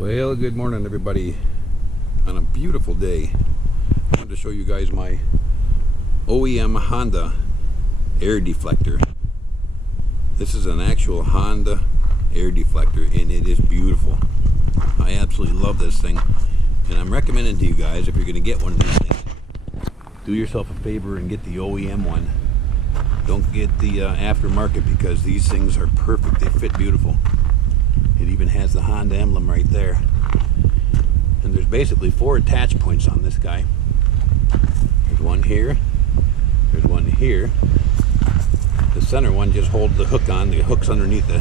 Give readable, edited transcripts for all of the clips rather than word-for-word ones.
Well, good morning everybody. On a beautiful day, I wanted to show you guys my OEM Honda air deflector. This is an actual Honda air deflector and it is beautiful. I absolutely love this thing, and I'm recommending to you guys, if you're going to get one of these things, do yourself a favor and get the OEM one. Don't get the aftermarket, because these things are perfect. They fit beautiful. It even has the Honda emblem right there. And there's basically 4 attach points on this guy. There's one here. There's one here. The center one just holds the hook on. The hook's underneath the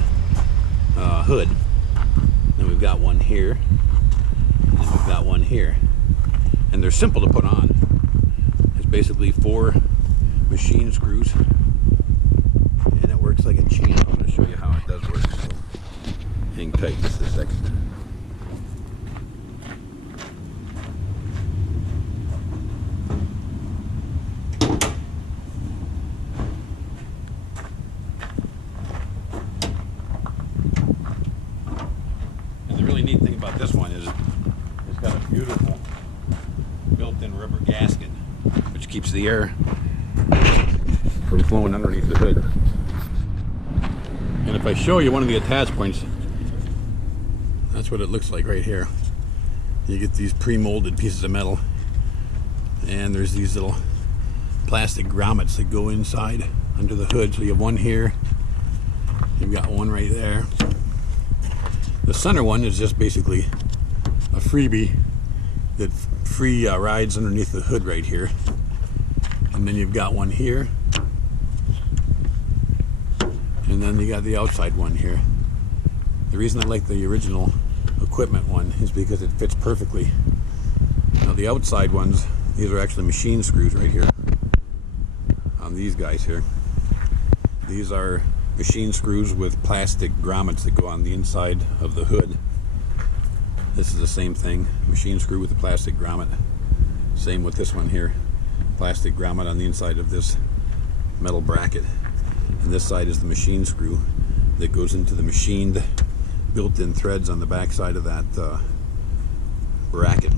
hood. Then we've got one here. And then we've got one here. And they're simple to put on. It's basically 4 machine screws. And it works like a champ. I'm going to show you how it does work. So hang tight just a second. And the really neat thing about this one is it's got a beautiful built-in rubber gasket, which keeps the air from flowing underneath the hood. And if I show you one of the attach points, that's what it looks like right here. You get these pre-molded pieces of metal, and there's these little plastic grommets that go inside under the hood. So you have one here, you've got one right there. The center one is just basically a freebie that free rides underneath the hood right here. And then you've got one here, and then you got the outside one here. The reason I like the original equipment one is because it fits perfectly. Now the outside ones, these are actually machine screws right here on these guys here. These are machine screws with plastic grommets that go on the inside of the hood. This is the same thing, machine screw with a plastic grommet. Same with this one here, plastic grommet on the inside of this metal bracket. And this side is the machine screw that goes into the machined built-in threads on the back side of that bracket.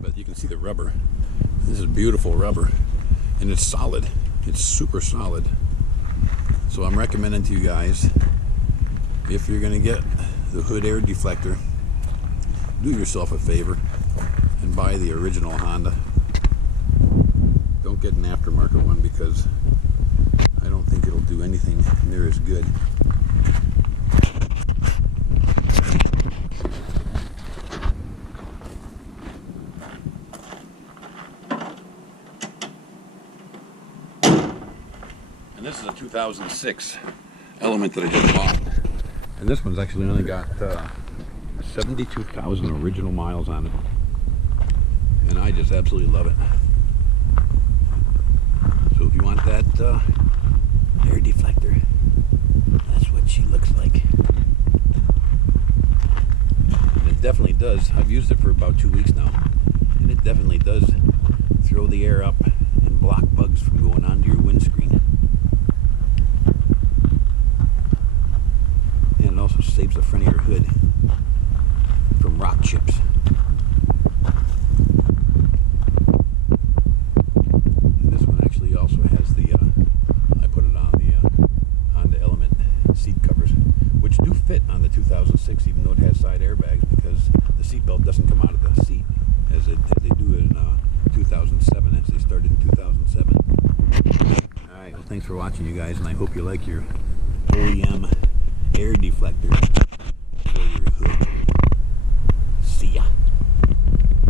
But you can see the rubber. This is beautiful rubber, and it's solid. It's super solid. So I'm recommending to you guys, if you're going to get the hood air deflector, do yourself a favor and buy the original Honda. Don't get an aftermarket one, because I don't think it'll do anything near as good. And this is a 2006 Element that I just bought. And this one's actually only got 72,000 original miles on it. And I just absolutely love it. So if you want that air deflector, that's what she looks like. And it definitely does. I've used it for about 2 weeks now. And it definitely does throw the air up and block bugs from going onto your windscreen. And it also saves the front of your hood from rock chips. And this one actually also has the, I put it on the Honda Element seat covers, which do fit on the 2006, even though it has side airbags, because the seat belt doesn't come out of the seat as they do in 2007, as they started in 2007. Alright, well, thanks for watching, you guys, and I hope you like your OEM air deflector.